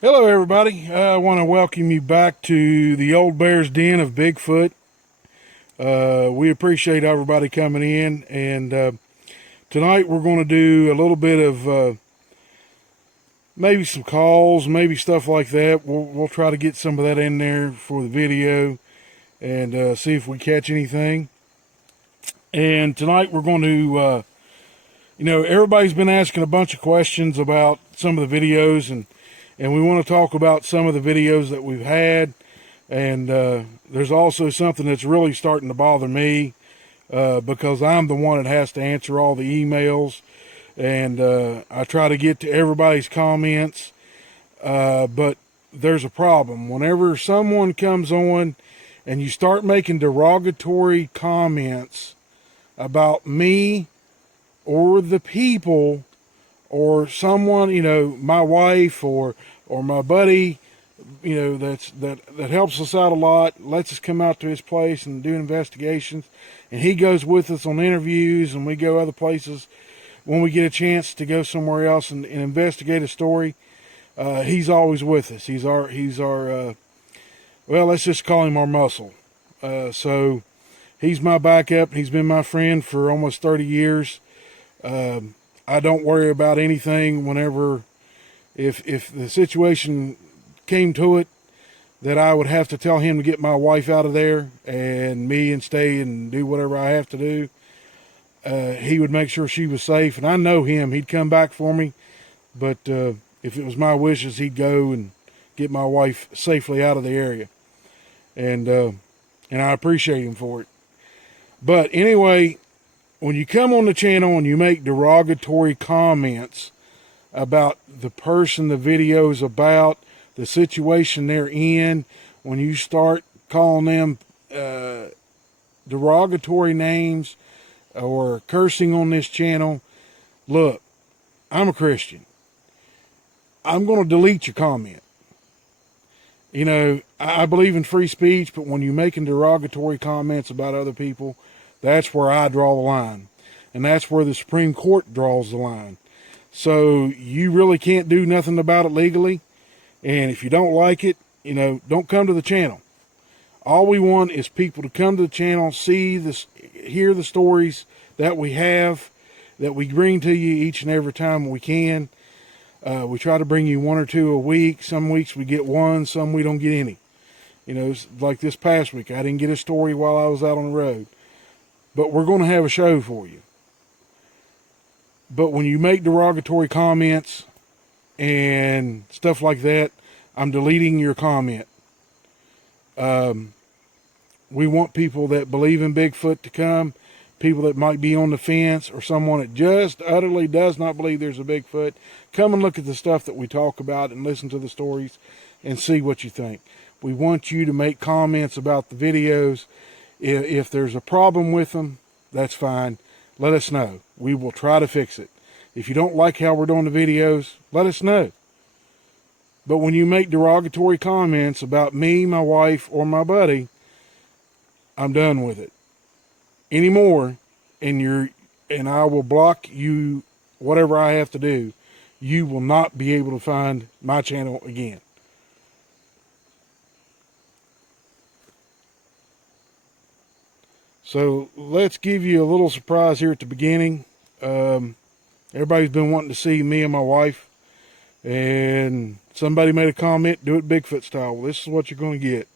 Hello, everybody. I want to welcome you back to the Old Bear's Den of Bigfoot. We appreciate everybody coming in, and tonight we're going to do a little bit of maybe some calls, maybe stuff like that. We'll try to get some of that in there for the video and see if we catch anything. And tonight we're going to, everybody's been asking a bunch of questions about some of the videos, and we want to talk about some of the videos that we've had. And there's also something that's really starting to bother me because I'm the one that has to answer all the emails. And I try to get to everybody's comments. But there's a problem. Whenever someone comes on and you start making derogatory comments about me or the people or someone, my wife or my buddy, that helps us out a lot, lets us come out to his place and do investigations, and he goes with us on interviews, and we go other places when we get a chance to go somewhere else and investigate a story. He's always with us. He's our well, let's just call him our muscle. So he's my backup. He's been my friend for almost 30 years. I don't worry about anything whenever, if the situation came to it, that I would have to tell him to get my wife out of there and me and stay and do whatever I have to do. He would make sure she was safe, and I know him. He'd come back for me, but if it was my wishes, he'd go and get my wife safely out of the area, and I appreciate him for it. But anyway, when you come on the channel and you make derogatory comments about the person the video is about, the situation they're in, when you start calling them derogatory names or cursing on this channel, look, I'm a Christian. I'm going to delete your comment. I believe in free speech, but when you're making derogatory comments about other people, that's where I draw the line. And that's where the Supreme Court draws the line. So you really can't do nothing about it legally. And if you don't like it, don't come to the channel. All we want is people to come to the channel, see this, hear the stories that we have, that we bring to you each and every time we can. We try to bring you one or two a week. Some weeks we get one, some we don't get any. Like this past week, I didn't get a story while I was out on the road. But we're going to have a show for you. But when you make derogatory comments and stuff like that, I'm deleting your comment. We want people that believe in Bigfoot to come, people that might be on the fence, or someone that just utterly does not believe there's a Bigfoot. Come and look at the stuff that we talk about and listen to the stories and see what you think. We want you to make comments about the videos. If there's a problem with them, that's fine. Let us know. We will try to fix it. If you don't like how we're doing the videos, let us know. But when you make derogatory comments about me, my wife, or my buddy, I'm done with it. Anymore, and I will block you, whatever I have to do. You will not be able to find my channel again. So let's give you a little surprise here at the beginning. Everybody's been wanting to see me and my wife, and somebody made a comment, do it Bigfoot style. Well, this is what you're going to get.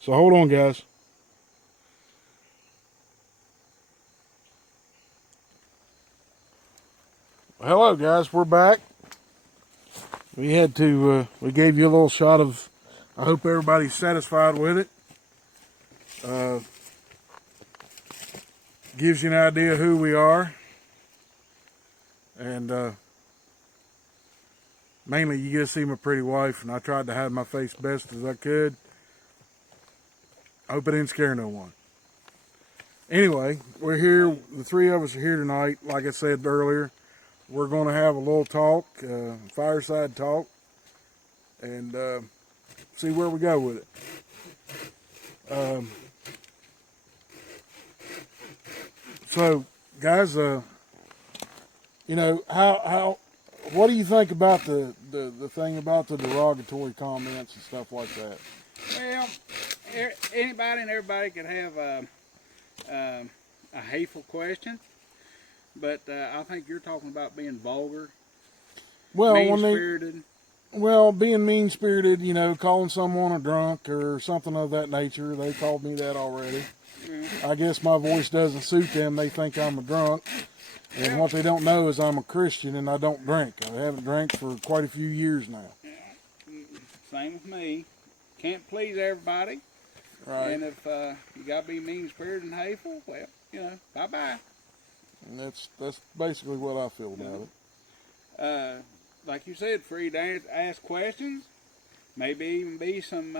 So hold on, guys. Well, hello, guys. We're back. We gave you a little shot of, I hope everybody's satisfied with it. Gives you an idea who we are. And mainly you get to see my pretty wife, and I tried to hide my face best as I could. I hope it didn't scare no one. Anyway, we're here, the three of us are here tonight. Like I said earlier, we're going to have a little talk, fireside talk, and see where we go with it. So, guys, how what do you think about the thing about the derogatory comments and stuff like that? Well, anybody and everybody could have a hateful question, but I think you're talking about being vulgar, Well, mean-spirited. Well, being mean-spirited, you know, calling someone a drunk or something of that nature. They called me that already. Yeah. I guess my voice doesn't suit them. They think I'm a drunk. And what they don't know is I'm a Christian and I don't drink. I haven't drank for quite a few years now. Yeah. Same with me. Can't please everybody. Right. And if you got to be mean-spirited and hateful, well, you know, bye-bye. And that's basically what I feel about it. Like you said, free to ask questions. Maybe even be some,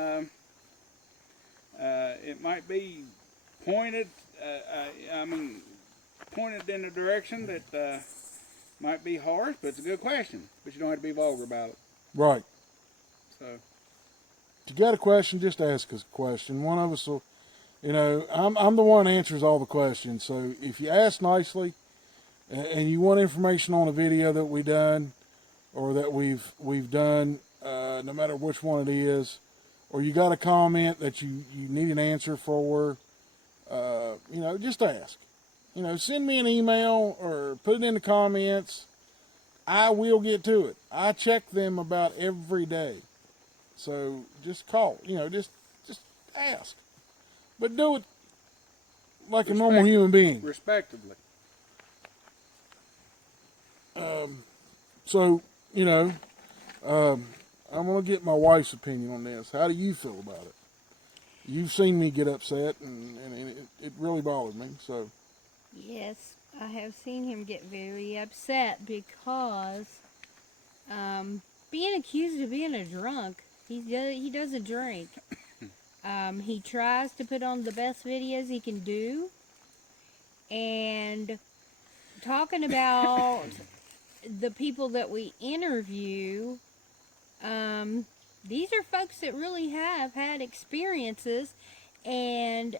it might be pointed, pointed in a direction that might be harsh, but it's a good question. But you don't have to be vulgar about it. Right. So, If you got a question, just ask us a question. One of us will, you know, I'm the one that answers all the questions. So if you ask nicely and you want information on a video that we done or that we've done, no matter which one it is, or you got a comment that you need an answer for, you know, just ask. You know, send me an email or put it in the comments. I will get to it. I check them about every day. So just call, you know, just ask. But do it like a normal human being. Respectively. So, you know, I'm going to get my wife's opinion on this. How do you feel about it? You've seen me get upset, and it really bothered me. So, yes, I have seen him get very upset because being accused of being a drunk, he doesn't drink. He tries to put on the best videos he can do, and talking about the people that we interview, these are folks that really have had experiences, and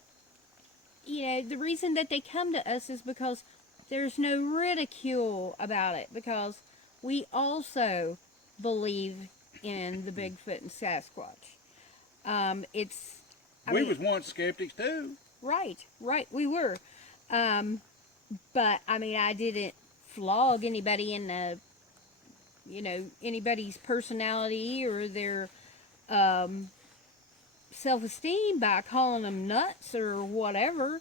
you know, the reason that they come to us is because there's no ridicule about it, because we also believe in the Bigfoot and Sasquatch. We was once skeptics too. Right, we were. But I mean, I didn't flog anybody in the, you know, anybody's personality or their self-esteem by calling them nuts or whatever.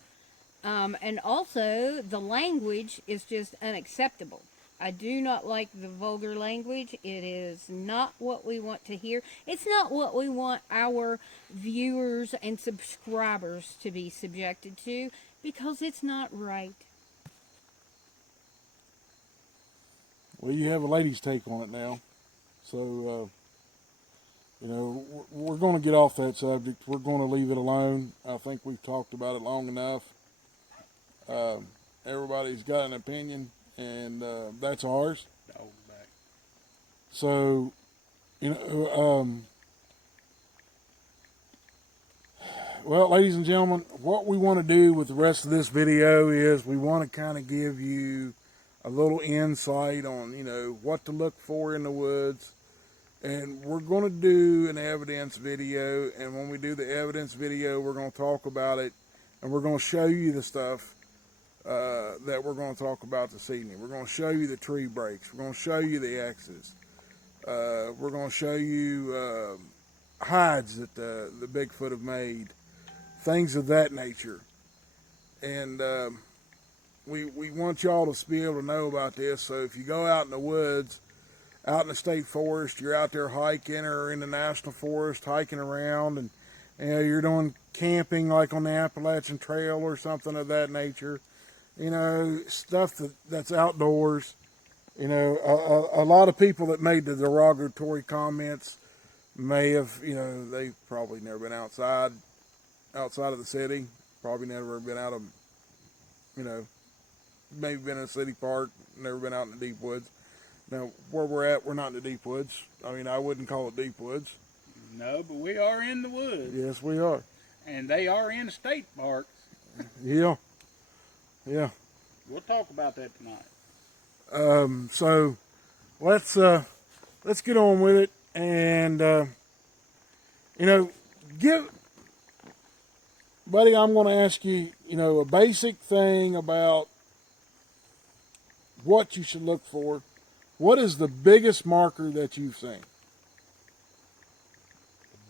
And also, the language is just unacceptable. I do not like the vulgar language. It is not what we want to hear. It's not what we want our viewers and subscribers to be subjected to, because it's not right. well, you have a lady's take on it now. So, you know, we're going to get off that subject. We're going to leave it alone. I think we've talked about it long enough. Everybody's got an opinion, and that's ours. So, you know, well, ladies and gentlemen, what we want to do with the rest of this video is we want to kind of give you a little insight on, you know, what to look for in the woods. And we're going to do an evidence video, and when we do the evidence video, we're going to talk about it, and we're going to show you the stuff that we're going to talk about this evening. We're going to show you the tree breaks. We're going to show you the X's. We're going to show you hides that the Bigfoot have made, things of that nature. And we want y'all to be able to know about this. So if you go out in the woods, out in the state forest, you're out there hiking, or in the national forest hiking around, and you know, you're doing camping like on the Appalachian Trail or something of that nature, you know, stuff that's outdoors. You know, a lot of people that made the derogatory comments may have, you know, they've probably never been outside of the city, probably never been out of, you know, maybe been in a city park, never been out in the deep woods. Now, where we're at, we're not in the deep woods. I mean, I wouldn't call it deep woods. No, but we are in the woods. Yes, we are. And they are in state parks. Yeah. Yeah. We'll talk about that tonight. So, let's get on with it, and buddy, I'm going to ask you, a basic thing about what you should look for. What is the biggest marker that you've seen?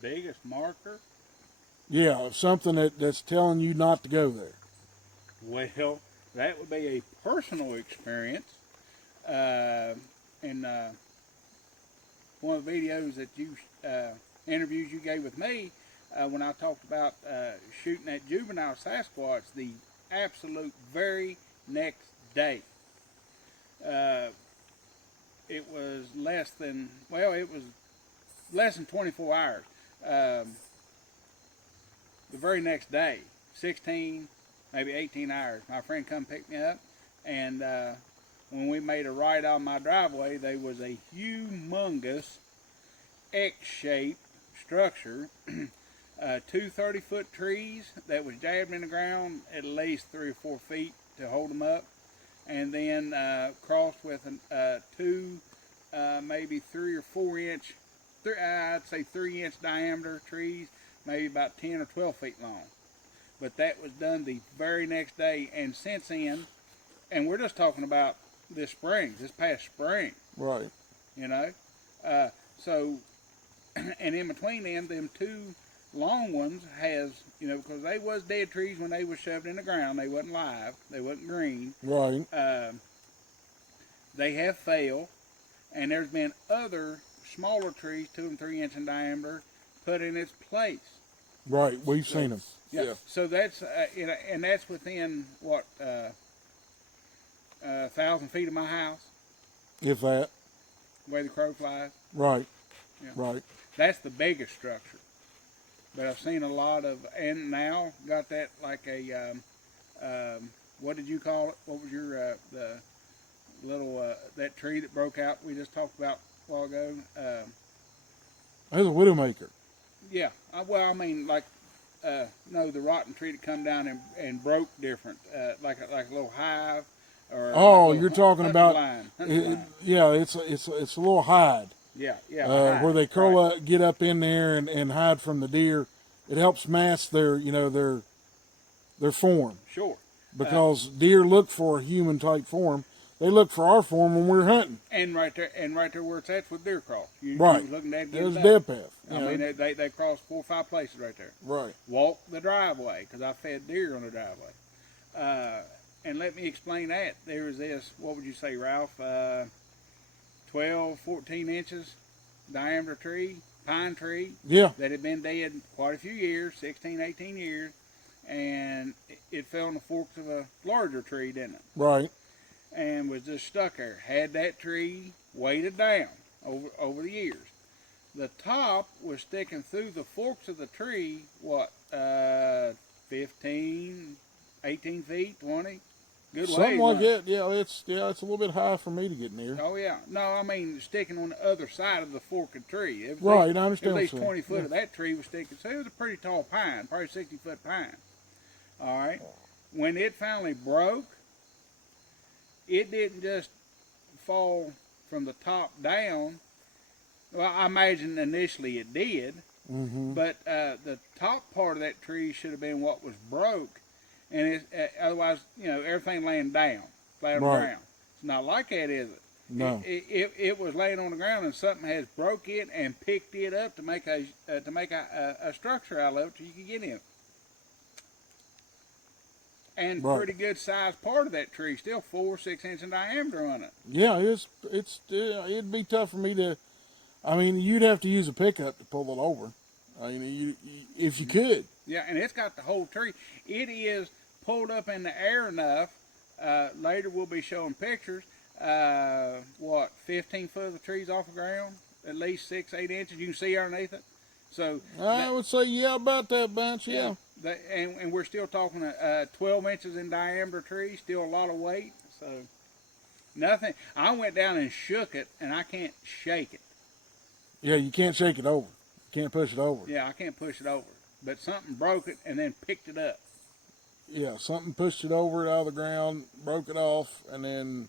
The biggest marker? Yeah, something that's telling you not to go there. Well, that would be a personal experience. And one of the videos that you, interviews you gave with me, when I talked about shooting at juvenile Sasquatch, the absolute very next day. It was less than 24 hours. The very next day, 16, maybe 18 hours, my friend come pick me up, and when we made a right on my driveway, there was a humongous X-shaped structure, two 30-foot trees that was jabbed in the ground at least 3 or 4 feet to hold them up, and then crossed with two maybe 3 or 4 inch, I'd say 3-inch diameter trees, maybe about 10 or 12 feet long. But that was done the very next day, and since then, and we're just talking about this past spring. Right. So, and in between them two long ones has, because they was dead trees when they was shoved in the ground. They wasn't live. They wasn't green. Right. They have failed, and there's been other smaller trees, 2 and 3 inch in diameter, put in its place. Right, we've seen them. Yeah. So that's and that's within what 1,000 feet of my house. If that. The way the crow flies. Right. Yeah. Right. That's the biggest structure. But I've seen a lot of, and now got that like a what did you call it? What was your the little that tree that broke out we just talked about a while ago? There's a widowmaker. Yeah. Well, I mean, like, no, the rotten tree that come down and broke different, like a little hive. Or oh, like you're talking about, line. yeah, it's a little hide. Yeah, Where they curl right. up, get up in there and hide from the deer. It helps mask their form. Sure. Because deer look for a human type form. They look for our form when we're hunting. And right there where it's at with deer cross. Right. You looking at There's dead path. I mean, they cross 4 or 5 places right there. Right. Walk the driveway, because I fed deer on the driveway. And let me explain that. There was this, what would you say, Ralph? 12, 14 inches diameter tree, pine tree. Yeah. That had been dead quite a few years, 16, 18 years. And it fell in the forks of a larger tree, didn't it? Right. And was just stuck there. Had that tree weighted down over the years. The top was sticking through the forks of the tree, 15, 18 feet, 20? Good Something ways, like that. Yeah, it's a little bit high for me to get near. Oh, yeah. No, I mean sticking on the other side of the fork of the tree. Right, I understand. At least 20 foot of that tree was sticking. So it was a pretty tall pine, probably 60-foot pine. All right. When it finally broke, it didn't just fall from the top down. Well, I imagine initially it did, but the top part of that tree should have been what was broke, and otherwise, everything laying down, flat on the ground. It's not like that, is it? No. It was laying on the ground, and something has broke it and picked it up to make a structure out of it so you can get in it. And pretty good sized part of that tree, still 4 or 6 inches in diameter on it. Yeah, it'd be tough for me to. I mean, you'd have to use a pickup to pull it over. I mean, if you could. Yeah, and it's got the whole tree. It is pulled up in the air enough. Later we'll be showing pictures. 15 foot of the tree's off the ground, at least 6, 8 inches. You can see underneath it. So I would say, yeah, about that bunch, yeah. And we're still talking 12 inches in diameter tree, still a lot of weight. So nothing. I went down and shook it, and I can't shake it. Yeah, you can't shake it over. You can't push it over. Yeah, I can't push it over. But something broke it and then picked it up. Yeah, something pushed it over out of the ground, broke it off, and then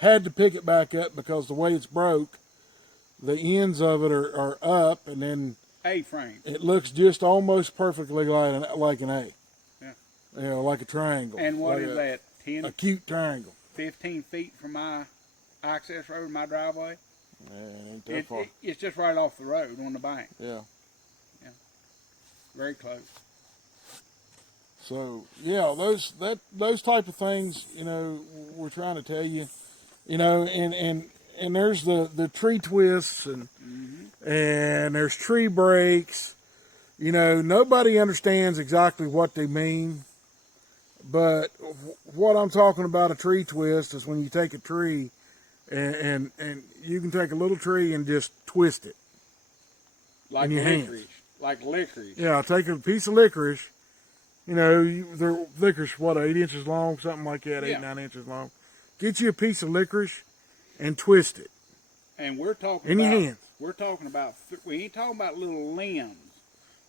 had to pick it back up because the way it's broke, the ends of it are up, and then A-frame. it looks just almost perfectly like an A. Yeah. You know, like a triangle. And what like is that? 10, a cute triangle. 15 feet from my access road, my driveway? Yeah, it ain't that far. It's just right off the road on the bank. Yeah. Yeah. Very close. So yeah, those type of things, you know, we're trying to tell you, you know, and there's the tree twists and there's tree breaks. You know, nobody understands exactly what they mean, but what I'm talking about, a tree twist, is when you take a tree and you can take a little tree and just twist it Like in your licorice. hands. Like licorice. Yeah, take a piece of licorice. You know, they're licorice, what, 8 inches long, something like that, Yeah. 8, 9 inches long. Get you a piece of licorice and twist it And we're talking in about, your hands. we're talking about, we ain't talking about little limbs.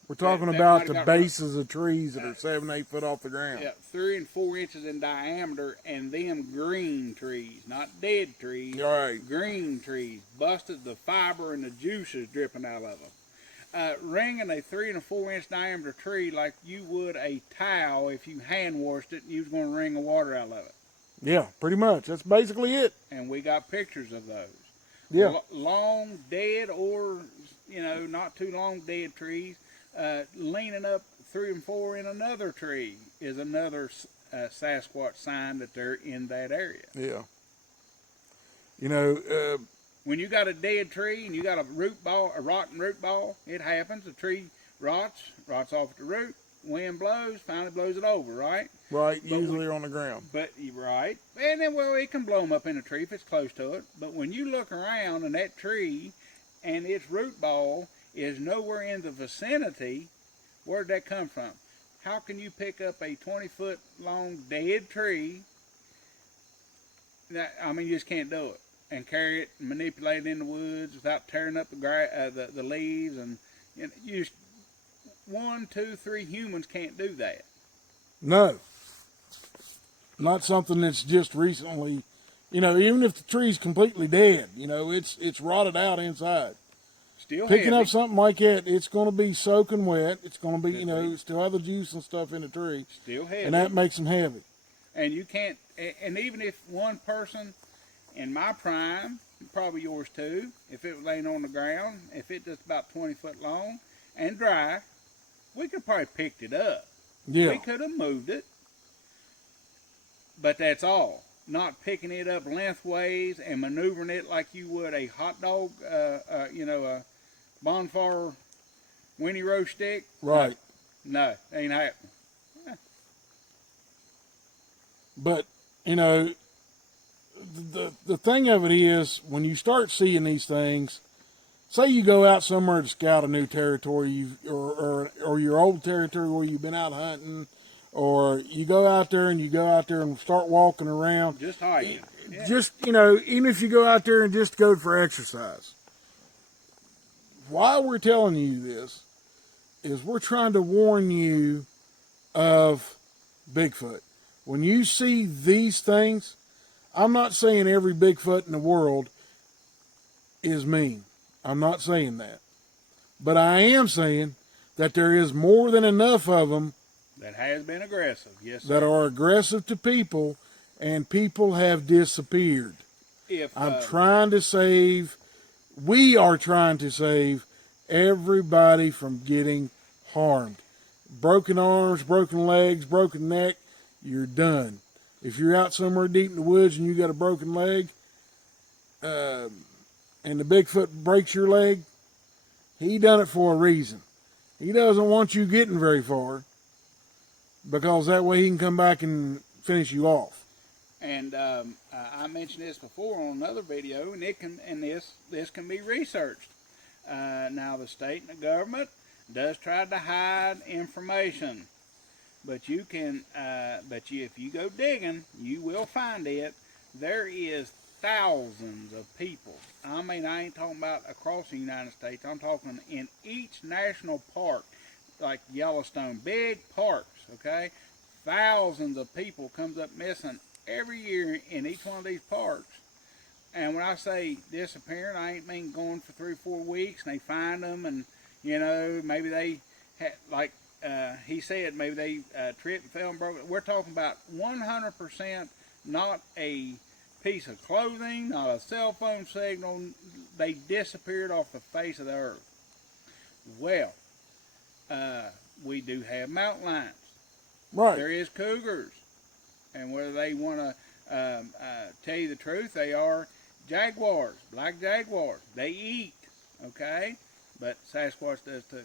We're talking that about might the have got bases of trees that are 7, 8 foot off the ground. Yeah, 3 and 4 inches in diameter, and them green trees, not dead trees. Right. Green trees, busted, the fiber and the juices dripping out of them. Ringing a 3 and 4 inch diameter tree like you would a towel if you hand washed it and you was going to wring the water out of it. Yeah, pretty much. That's basically it. And we got pictures of those. Yeah. Long dead or, you know, not too long dead trees. Leaning up 3 and 4 in another tree is another Sasquatch sign that they're in that area. Yeah. You know, when you got a dead tree and you got a rotten root ball, it happens. The tree rots off at the root. Wind blows, finally blows it over, right? right, usually on the ground. But right, and then well, it can blow them up in a tree if it's close to it. But when you look around and that tree and its root ball is nowhere in the vicinity, where'd that come from? How can you pick up a 20-foot long dead tree? I mean, you just can't do it. And carry it and manipulate it in the woods without tearing up the leaves. And you know, you just, 1, 2, 3 humans can't do that. No. Not something that's just recently, you know, even if the tree's completely dead, you know, it's rotted out inside. Still Picking heavy. up something like that, it's going to be soaking wet. It's going to be, you know, still have the juice and stuff in the tree. Still heavy. And that makes them heavy. And you can't, and even if one person in my prime, probably yours too, if it was laying on the ground, if it's just about 20 foot long and dry, we could probably picked it up. Yeah. We could have moved it. But that's all. Not picking it up lengthways and maneuvering it like you would a hot dog, you know, a bonfire Winnie roast stick. Right. No, ain't happening. But, you know, the thing of it is, when you start seeing these things, say you go out somewhere to scout a new territory, or your old territory where you've been out hunting, or you go out there and start walking around. Just hiking. Yeah. Just, you know, even if you go out there and just go for exercise. Why we're telling you this is we're trying to warn you of Bigfoot. When you see these things, I'm not saying every Bigfoot in the world is mean. I'm not saying that. But I am saying that there is more than enough of them That has been aggressive, yes, sir. that are aggressive to people, and people have disappeared. We are trying to save everybody from getting harmed. Broken arms, broken legs, broken neck, you're done. If you're out somewhere deep in the woods and you got a broken leg, and the Bigfoot breaks your leg, he done it for a reason. He doesn't want you getting very far, because that way he can come back and finish you off. And I mentioned this before on another video, and this can be researched. Now the state and the government does try to hide information, but if you go digging, you will find it. There is thousands of people. I mean, I ain't talking about across the United States. I'm talking in each national park, like Yellowstone, big parks, okay? Thousands of people comes up missing every year in each one of these parks. And when I say disappearing, I ain't mean going for 3 or 4 weeks and they find them, and maybe they like he said, maybe they tripped and fell and broke it. We're talking about 100% not a piece of clothing, not a cell phone signal. They disappeared off the face of the earth. Well, we do have mountain lions. Right. There is cougars, and whether they want to tell you the truth, they are jaguars, black jaguars. They eat, okay, but Sasquatch does too.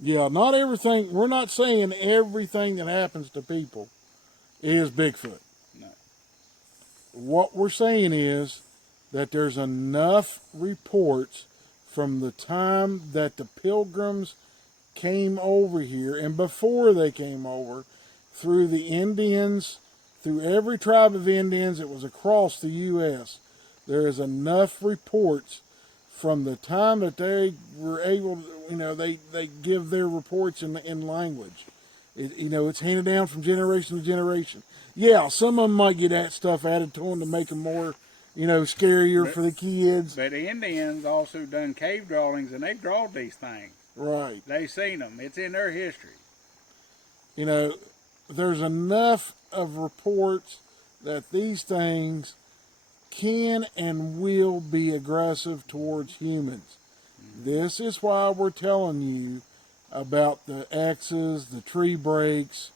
Yeah, not everything. We're not saying everything that happens to people is Bigfoot. No. What we're saying is that there's enough reports from the time that the pilgrims came over here and before they came over, through the Indians, through every tribe of Indians that was across the U.S., there is enough reports from the time that they were able to, they give their reports in language. It's handed down from generation to generation. Yeah, some of them might get that stuff added to them to make them more, scarier for the kids. But the Indians also done cave drawings, and they've drawn these things. Right. They've seen them. It's in their history. There's enough of reports that these things can and will be aggressive towards humans. This is why we're telling you about the X's, the tree breaks,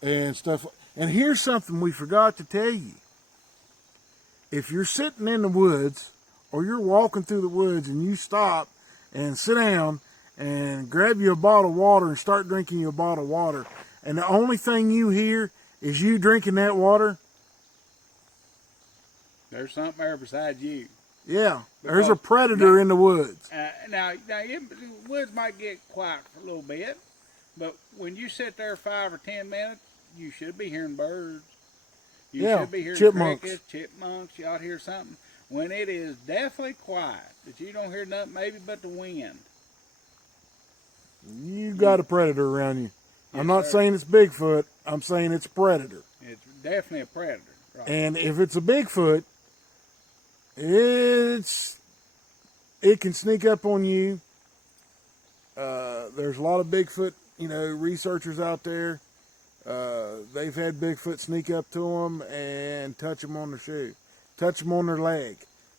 and stuff. And here's something we forgot to tell you. If you're sitting in the woods or you're walking through the woods and you stop and sit down and grab you a bottle of water and start drinking your bottle of water, and the only thing you hear is you drinking that water, there's something there besides you. Yeah, there's a predator in the woods. Now, the woods might get quiet for a little bit, but when you sit there 5 or 10 minutes, you should be hearing birds. You should be hearing chipmunks. Crickets, chipmunks. You ought to hear something. When it is definitely quiet, that you don't hear nothing, maybe but the wind. You got a predator around you. Yes, I'm not sir. saying it's Bigfoot. I'm saying it's a predator. It's definitely a predator. Right. And if it's a Bigfoot, it can sneak up on you. There's a lot of Bigfoot, researchers out there. They've had Bigfoot sneak up to them and touch them on their shoe, touch them on their leg,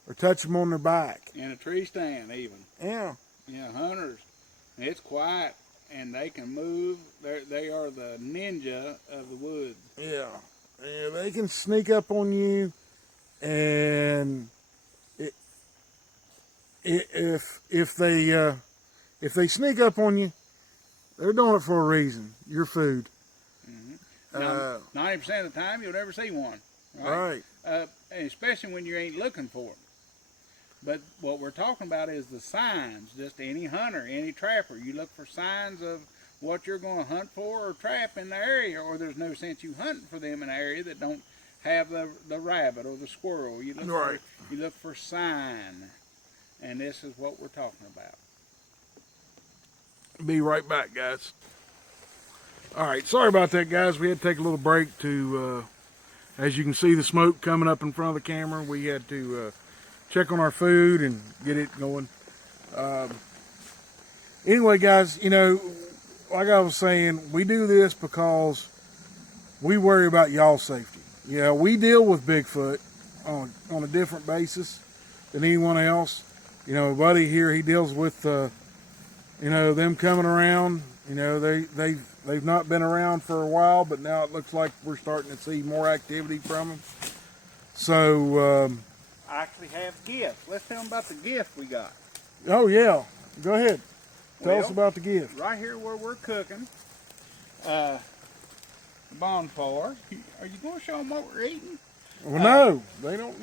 or touch them on their back. In a tree stand, even. Yeah. Yeah, hunters. It's quiet, and they can move. They are the ninja of the woods. Yeah. Yeah, they can sneak up on you, and if they sneak up on you, they're doing it for a reason. Your food. Mm-hmm. Now, 90% of the time, you'll never see one. Right. Especially when you ain't looking for them. But what we're talking about is the signs. Just any hunter, any trapper. You look for signs of what you're going to hunt for or trap in the area, or there's no sense you hunting for them in an area that don't have the rabbit or the squirrel. You look for sign, and this is what we're talking about. Be right back, guys. All right, sorry about that, guys. We had to take a little break to, as you can see the smoke coming up in front of the camera, we had to check on our food and get it going. Anyway, guys, like I was saying, we do this because we worry about y'all's safety. Yeah, we deal with Bigfoot on a different basis than anyone else. A buddy here, he deals with, them coming around. They've not been around for a while, but now it looks like we're starting to see more activity from them. So, I actually have gifts. Let's tell them about the gift we got. Oh, yeah. Go ahead. Tell us about the gift. Right here where we're cooking, bonfire. Are you going to show them what we're eating? Well, no. They don't.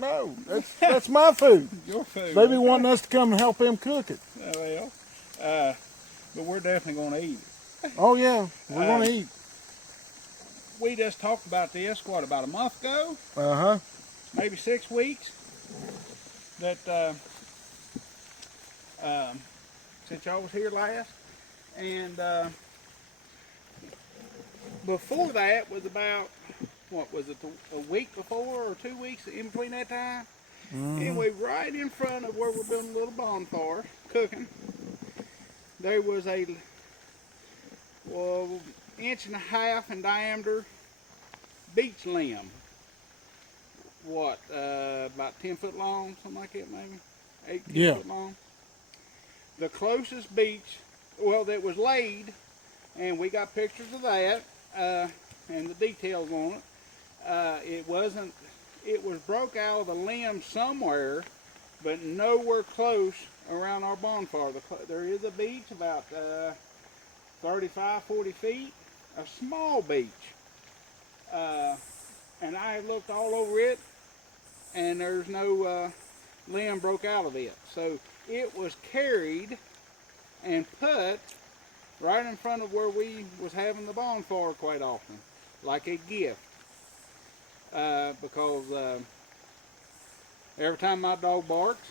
No. That's my food. Your food. They be wanting us to come and help them cook it. Well, but we're definitely going to eat it. Oh, yeah. We're going to eat. We just talked about this, about a month ago? Uh-huh. Maybe 6 weeks. That, since y'all was here last. And before that was about what was it, a week before or 2 weeks in between that time? Mhm. Anyway, right in front of where we're building a little bonfire, cooking, there was a, well, inch and a half in diameter beech limb. What, about 10 foot long, something like that maybe? 8, 10 Yeah. foot long. The closest beech, well, that was laid, and we got pictures of that, and the details on it. It was broke out of the limb somewhere, but nowhere close around our bonfire. There is a beech about 35, 40 feet, a small beech. And I looked all over it, and there's no limb broke out of it. So it was carried and put right in front of where we was having the bonfire quite often, like a gift. Because every time my dog barks,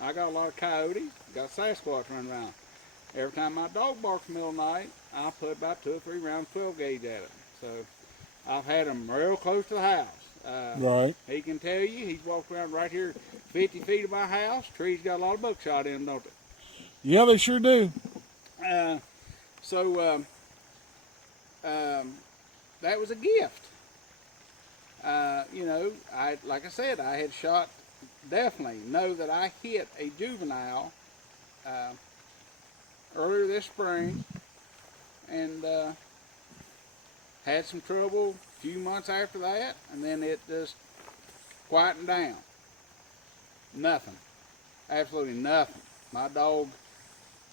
I got a lot of coyotes, got Sasquatch running around. Every time my dog barks in the middle of the night, I put about 2 or 3 rounds 12 gauge at it. So I've had them real close to the house. Right. He can tell you, he's walked around right here 50 feet of my house. Trees got a lot of buckshot in them, don't they? Yeah, they sure do. So that was a gift. You know, like I said, I had shot, definitely know that I hit a juvenile earlier this spring, and had some trouble a few months after that, and then it just quietened down. Nothing. Absolutely nothing. My dog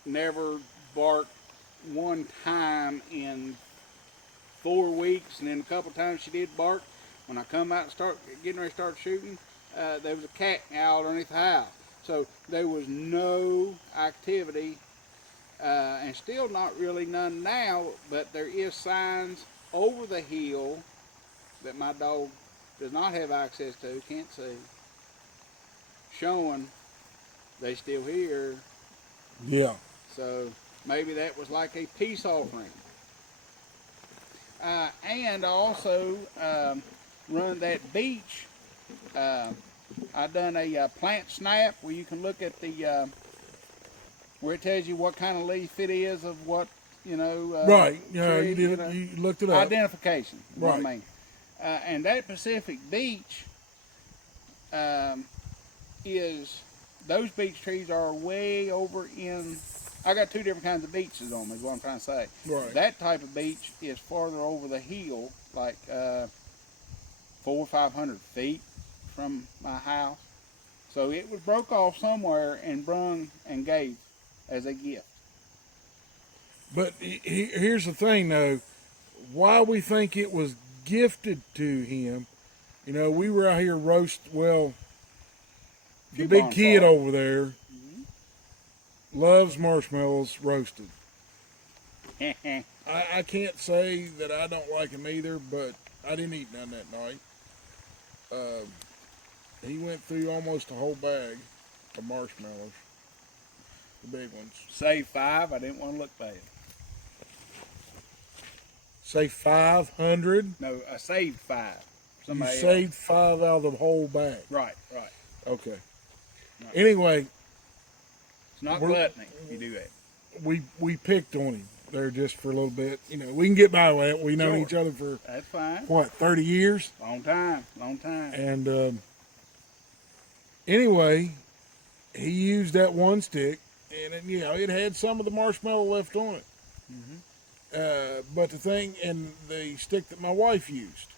never barked one time in 4 weeks, and then a couple times she did bark. When I come out and getting ready to start shooting, there was a cat out underneath the house. So there was no activity, and still not really none now, but there is signs over the hill that my dog does not have access to, can't see, showing they still here. Yeah. So maybe that was like a peace offering. And I also run that beach. I done a plant snap where you can look at the where it tells you what kind of leaf it is of what, you know. Right. Yeah, tree, you did you it. know, You looked it up. identification. You know what I Right. mean? And that Pacific beech is, those beech trees are way over in, I got 2 different kinds of beeches on me, is what I'm trying to say. Right. That type of beech is farther over the hill, like 400 or 500 feet from my house. So it was broke off somewhere and brung and gave as a gift. But here's the thing, though. Why we think it was gifted to him, you know, we were out here the Few big kid bonfires. over there loves marshmallows roasted. I can't say that I don't like them either, but I didn't eat none that night. He went through almost a whole bag of marshmallows, the big ones. Save 5, I didn't want to look bad. Say 500. No, I saved 5. You saved 5 out of the whole bag. Right. Okay. Right. Anyway, It's not gluttony if you do that. we picked on him there just for a little bit. You know, we can get by with that. We've known Sure. each other for That's fine. what, 30 years? Long time. And anyway, he used that one stick, and it had some of the marshmallow left on it. But the thing, and the stick that my wife used,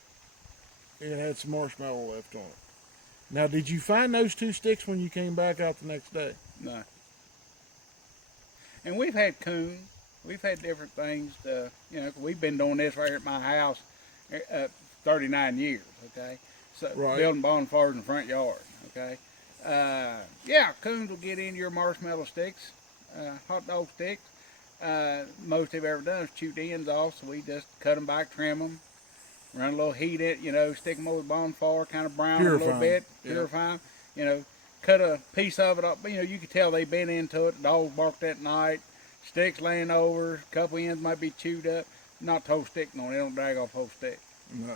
it had some marshmallow left on it. Now, did you find those 2 sticks when you came back out the next day? No. And we've had coon. We've had different things. You know, we've been doing this right here at my house 39 years, okay? So Right. building bonfires in the front yard, okay? Yeah, coons will get into your marshmallow sticks, hot dog sticks. Most they've ever done is chew the ends off, so we just cut them back, trim them, run a little heat in, you know, stick them over the bonfire, kind of brown them a little bit, purify them, you know, cut a piece of it up. You know, you could tell they've been into it. The dog barked that night, sticks laying over, a couple ends might be chewed up. Not the whole stick, no, they don't drag off the whole stick. No.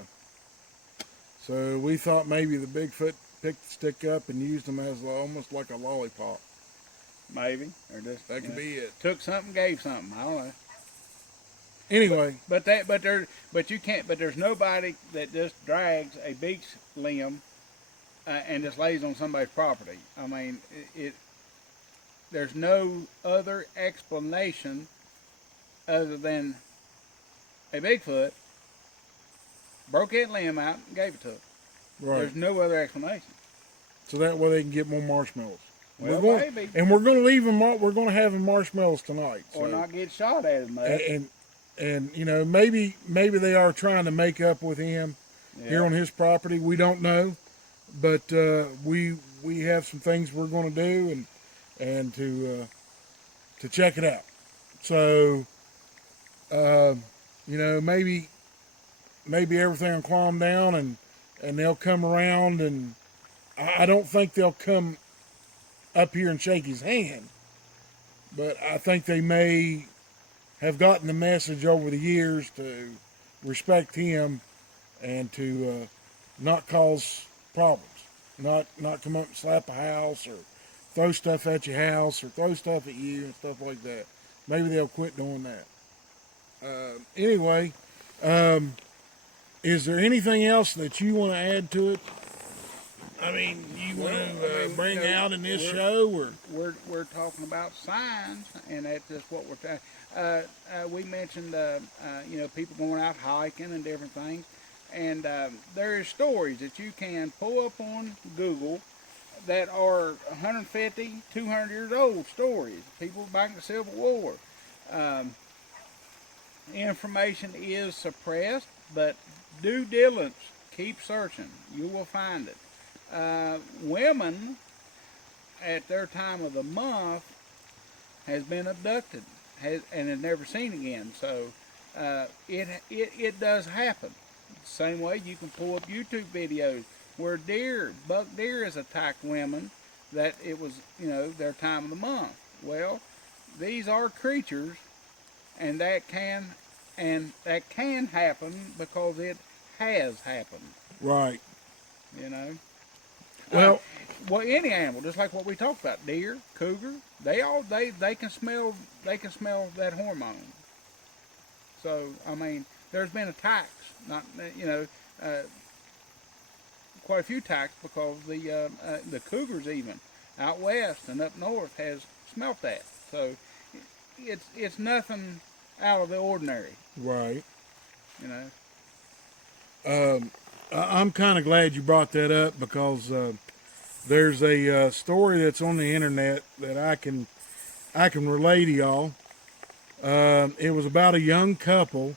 So we thought maybe the Bigfoot picked the stick up and used them as almost like a lollipop. Maybe, or just That could be it. took something, gave something. I don't know. Anyway, But you can't. But there's nobody that just drags a beach limb and just lays on somebody's property. I mean, there's no other explanation other than a Bigfoot broke that limb out and gave it to it. right. There's no other explanation. So that way they can get more marshmallows. Well, maybe. And we're going to leave them. We're going to have them marshmallows tonight. Or so. not get shot at as much. And you know, maybe they are trying to make up with him here on his property. We don't know, but we have some things we're going to do and to check it out. So you know, maybe everything will calm down and they'll come around, and I don't think they'll come up here and shake his hand, but I think they may have gotten the message over the years to respect him and to not cause problems, not come up and slap a house or throw stuff at your house or throw stuff at you and stuff like that. Maybe they'll quit doing that. Anyway, is there anything else that you want to add to it? I mean, you want to bring out in this show, or we're talking about signs, and that's just what we're trying. We mentioned you know, people going out hiking and different things, and there are stories that you can pull up on Google that are 150, 200 years old stories. People back in the Civil War. Information is suppressed, but due diligence. Keep searching. You will find it. Women at their time of the month has been abducted and is never seen again. So it does happen. Same way you can pull up YouTube videos where buck deer has attacked women that it was, you know, their time of the month. Well, these are creatures, and that can happen because it has happened. right? You know. Well, Any animal, just like what we talked about, deer, cougar, they can smell that hormone. So I mean, there's been attacks, not you know, quite a few attacks because the cougars even out west and up north has smelt that. So it's nothing out of the ordinary. right. You know. I'm kind of glad you brought that up because there's a story that's on the internet that I can relay to y'all. It was about a young couple